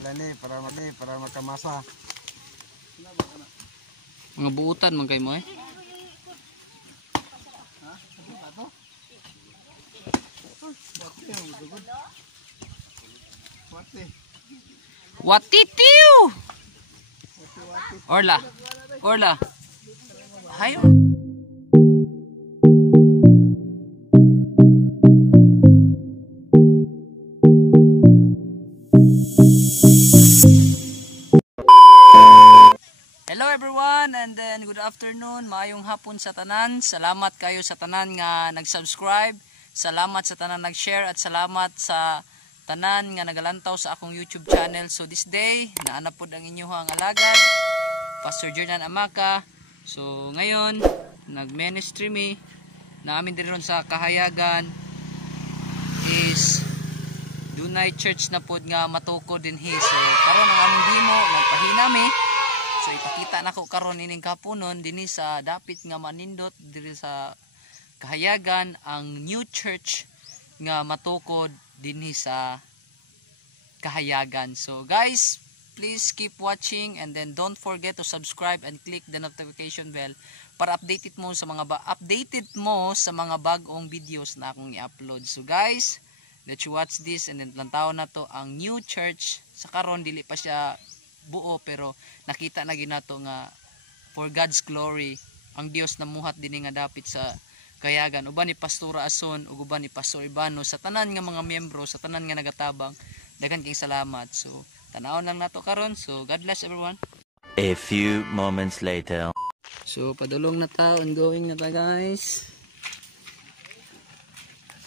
Ulali para makamasa. Mga buutan man kay mo eh. Watitiw! Orla. Hayo. Hello everyone and then good afternoon, maayong hapon sa tanan. Salamat kayo sa tanan nga nag-subscribe. Salamat sa tanan nag-share at salamat sa tanan nga nagalantaw sa akong YouTube channel. So this day, naanap pod ang inyong alagad, Pastor Jordan Amaka. So ngayon, nag-ministry mi namin diri ron sa Kahayagan is dunay church na pod nga matukod dinhi. So karon ang among dimo nagpahinami. So ipakita nako karon ining kapunon dinhi sa dapit nga manindot diri sa Kahayagan ang new church nga matukod dinhi sa Kahayagan. So guys, please keep watching and then don't forget to subscribe and click the notification bell para updated mo sa mga bagong videos na akong i-upload. So guys, let's watch this and then lantaw na to ang new church. Sa karon dili pa siya buo pero nakita na ginato nga for God's glory ang Dios namuhat dinhi nga dapit sa Kahayagan. Uban ni Pastora Ason ug uban ni Pastor Ibano sa tanan nga mga miyembro, sa tanan nga nagatabang. Daghan kayong salamat. So tanawon lang nato karon. So God bless everyone. A few moments later. So padulong na ta, ongoing na ta guys.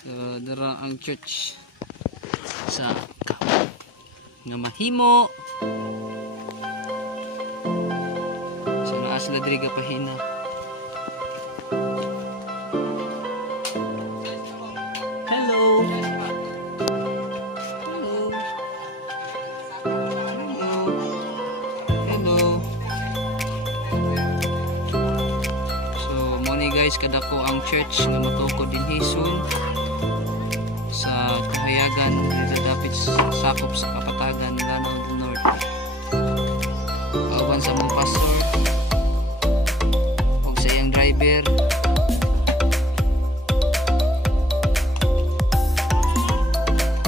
So dara ang church sa nga mahimo. So naas la diri ga pahina. Guys, kadako ang church nga matukod din hisun sa Kahayagan dito dapit sakop sa Kapatagan, Lanao del Norte. Kauban sa mga pastor ug sa iyang driver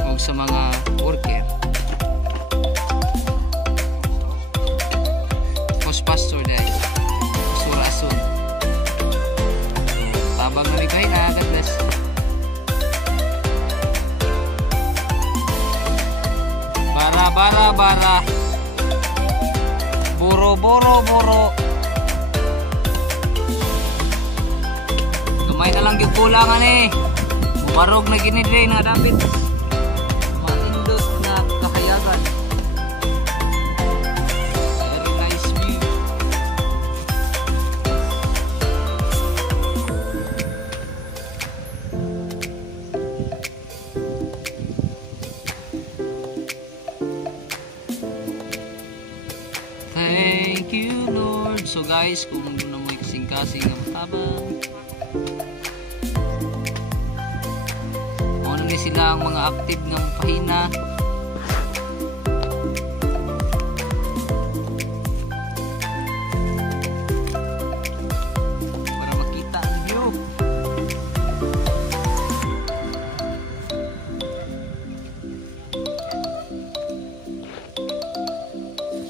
ug sa mga worker. Post pastor dai Pastor Ason. Tabang na ligay na, God bless. Bara. Buro. Gamay na lang yung kulangan eh. Bumarog na ginidre na dapit. Manindot na Kahayagan. Very nice view. Thank you Lord. So guys, kung doon na may kasing-kasing nga matabang, ano na sila ang mga active nga pahina. Para makita ang view.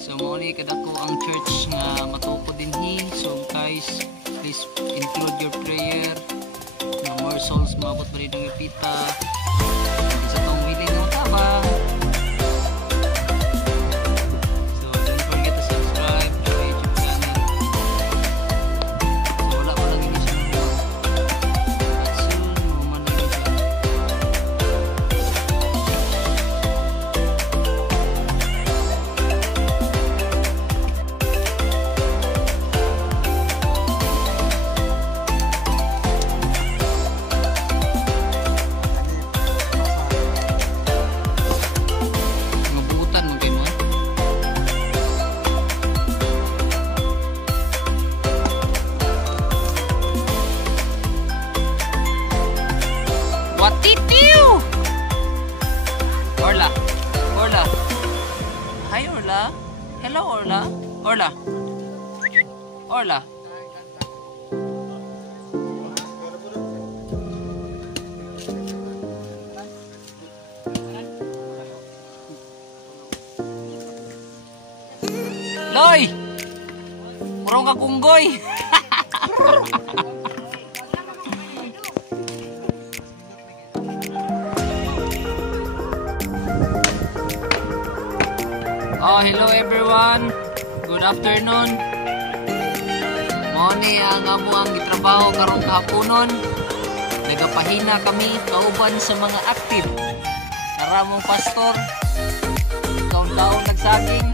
So mo ni kadako ang church nga matukod dinhi. So guys, please include your prayer na more souls maabot pa rin ang ipita sa tong willing nga matabang. So don't forget to subscribe to our YouTube channel. So wala pa lang ini sa mga at soon mamanay siya. Hello, Orla. Orla. Orla. Loy! Murong ka kunggoy! Oh, hello everyone. Good afternoon. Mao ni ang amo ang gitrabaho karong kahaponon. Nagapahina kami kauban sa mga active. Naramong pastor. Taon-taon nagsaging.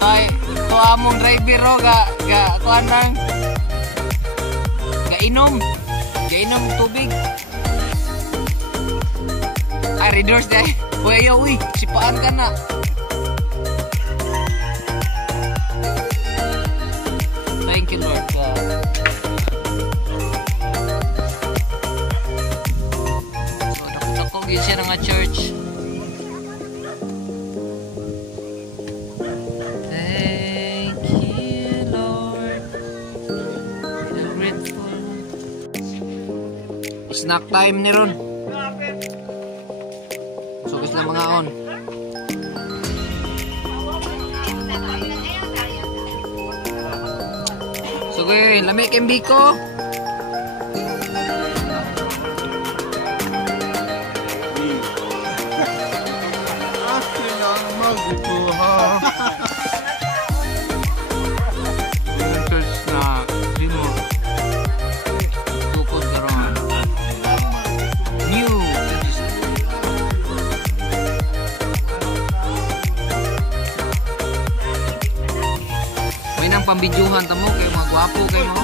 Ay, to among driver ro ga kuan nang Gainom tubig. Ay, readers dahil. Uy, uy, sipaan ka na. Thank you, Lord God. So, nakot yun siya nga church. Thank you, Lord. I'm grateful. Snack time ni ron. Sugis na mga on. Sugis, lami kayong biko. Pambidyuhan tamo kay mga gwapo kay mo.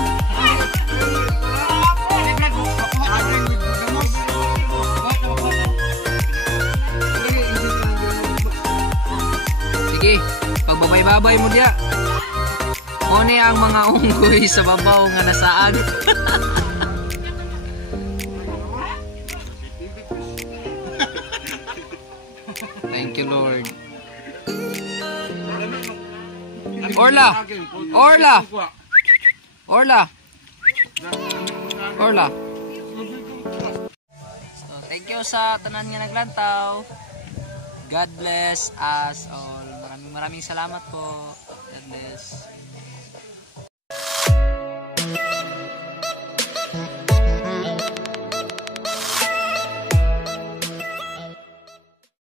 Sige, pagbabay-babay mo diya. Mo ni ang mga unggoy sa babaw nga nasaag. Thank you, Lord. Orla! Orla! Orla! Orla! So, thank you sa tanan nga naglantaw. God bless us all. Maraming salamat po. God bless.